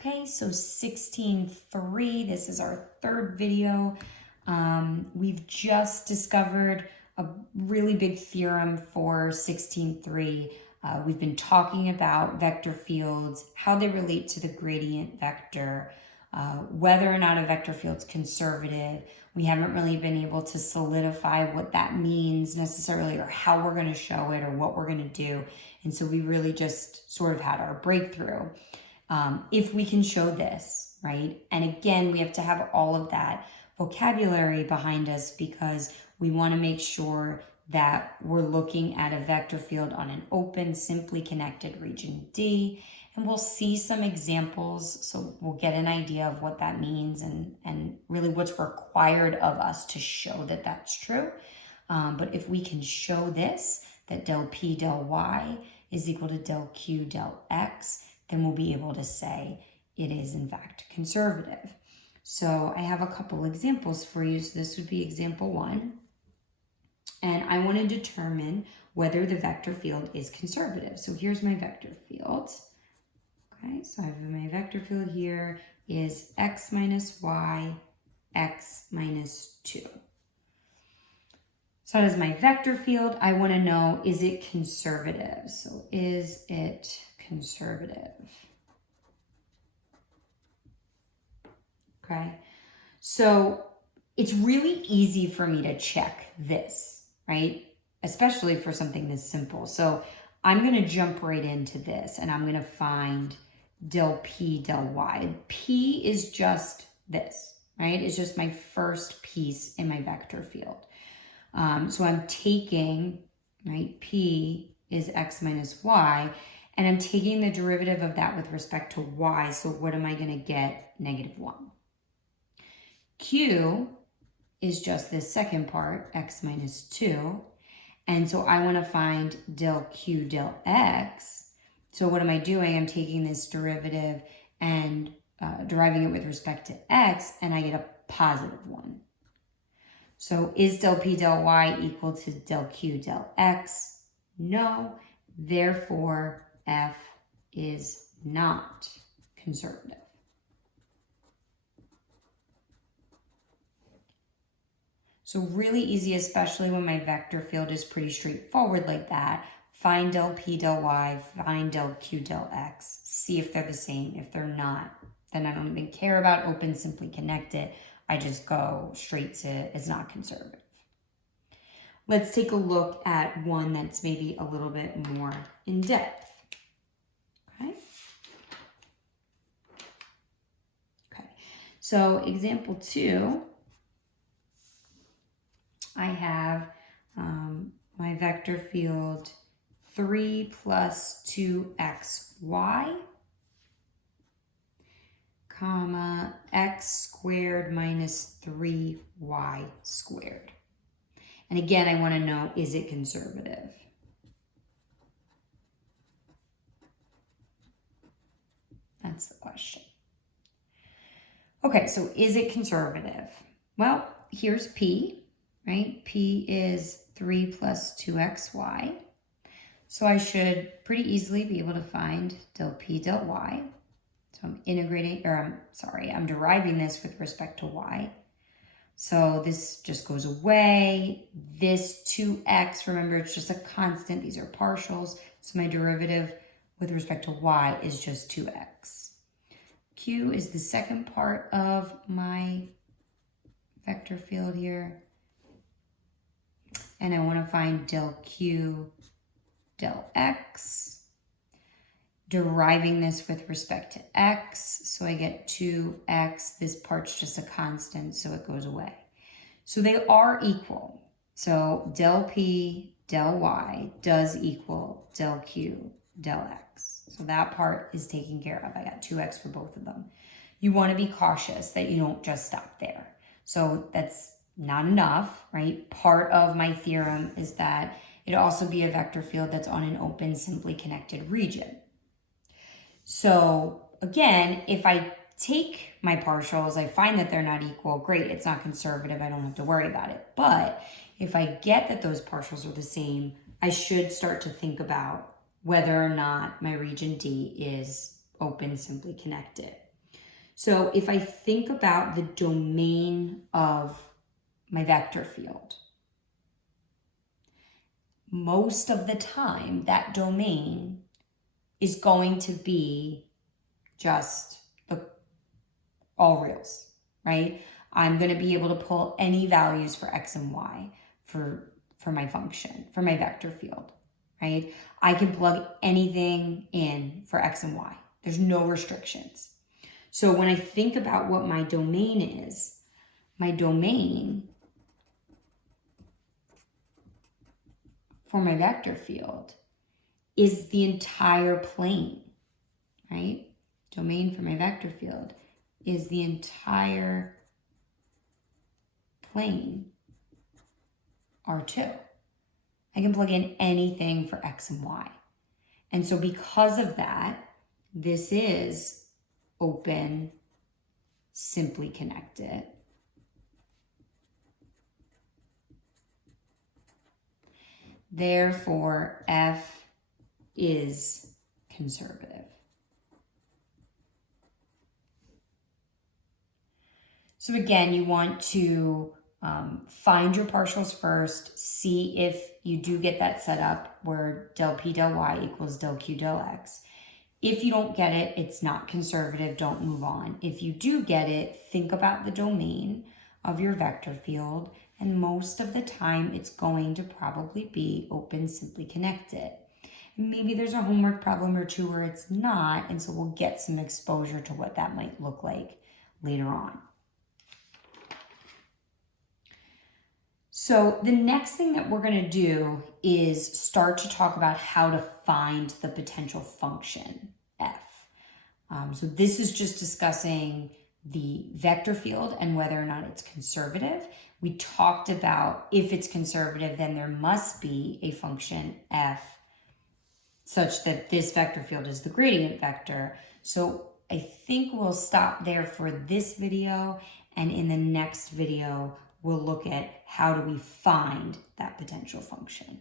Okay, so 16.3, this is our third video. We've just discovered a really big theorem for 16.3. We've been talking about vector fields, how they relate to the gradient vector, whether or not a vector field's conservative. We haven't really been able to solidify what that means necessarily, or how we're going to show it, or what we're going to do. And so we really just sort of had our breakthrough. If we can show this, right? And again, we have to have all of that vocabulary behind us because we want to make sure that we're looking at a vector field on an open, simply connected region D. And we'll see some examples, so we'll get an idea of what that means and really what's required of us to show that that's true. But if we can show this, that del P del Y is equal to del Q del X, then we'll be able to say it is in fact conservative. So I have a couple examples for you. So this would be example 1. And I want to determine whether the vector field is conservative. So here's my vector field. Okay, so I have my vector field here is x minus y, x minus 2. So as my vector field, I want to know, is it conservative? So is it conservative? Okay, so it's really easy for me to check this, right? Especially for something this simple. So I'm going to jump right into this and I'm going to find del P del Y. P is just this, right? It's just my first piece in my vector field. So I'm taking, right, P is x minus y, and I'm taking the derivative of that with respect to y. So what am I going to get? -1. Q is just this second part, x minus 2. And so I want to find del Q del X. So what am I doing? I'm taking this derivative and deriving it with respect to x, and I get a +1. So is del P del Y equal to del Q del X? No. Therefore, F is not conservative. So really easy, especially when my vector field is pretty straightforward like that. Find del P del Y, find del Q del X. See if they're the same. If they're not, then I don't even care about open, simply connect it. I just go straight to it's not conservative. Let's take a look at one that's maybe a little bit more in depth. Okay. Okay. So example 2, I have my vector field 3 plus 2xy, comma, x squared minus 3y squared. And again, I want to know, is it conservative? That's the question. Okay, so is it conservative? Well, here's P, right? P is 3 plus 2xy. So I should pretty easily be able to find del P del Y. So I'm integrating, I'm deriving this with respect to y. So this just goes away. This 2x, remember, it's just a constant. These are partials. So my derivative with respect to y is just 2x. Q is the second part of my vector field here. And I want to find del Q del X. Deriving this with respect to x, so I get 2x. This part's just a constant, so it goes away. So they are equal. So del P del Y does equal del Q del X. So that part is taken care of. I got 2x for both of them. You want to be cautious that you don't just stop there. So that's not enough, right? Part of my theorem is that it also be a vector field that's on an open, simply connected region. So again, if I take my partials, I find that they're not equal, great, it's not conservative, I don't have to worry about it. But if I get that those partials are the same, I should start to think about whether or not my region D is open, simply connected. So if I think about the domain of my vector field, most of the time that domain is going to be just all reals, right? I'm going to be able to pull any values for x and y for my function, for my vector field, right? I can plug anything in for x and y. There's no restrictions. So when I think about what my domain is, my domain for my vector field is the entire plane, right? Domain for my vector field is the entire plane R2. I can plug in anything for x and y. And so because of that, this is open, simply connected. Therefore, F is conservative. So again, you want to find your partials first, see if you do get that set up where del P del Y equals del Q del X. If you don't get it, it's not conservative, don't move on. If you do get it, think about the domain of your vector field, and most of the time it's going to probably be open, simply connected. Maybe there's a homework problem or two where it's not, and so we'll get some exposure to what that might look like later on. So the next thing that we're going to do is start to talk about how to find the potential function f. So this is just discussing the vector field and whether or not it's conservative. We talked about if it's conservative, then there must be a function f such that this vector field is the gradient vector. So I think we'll stop there for this video, and in the next video, we'll look at how do we find that potential function.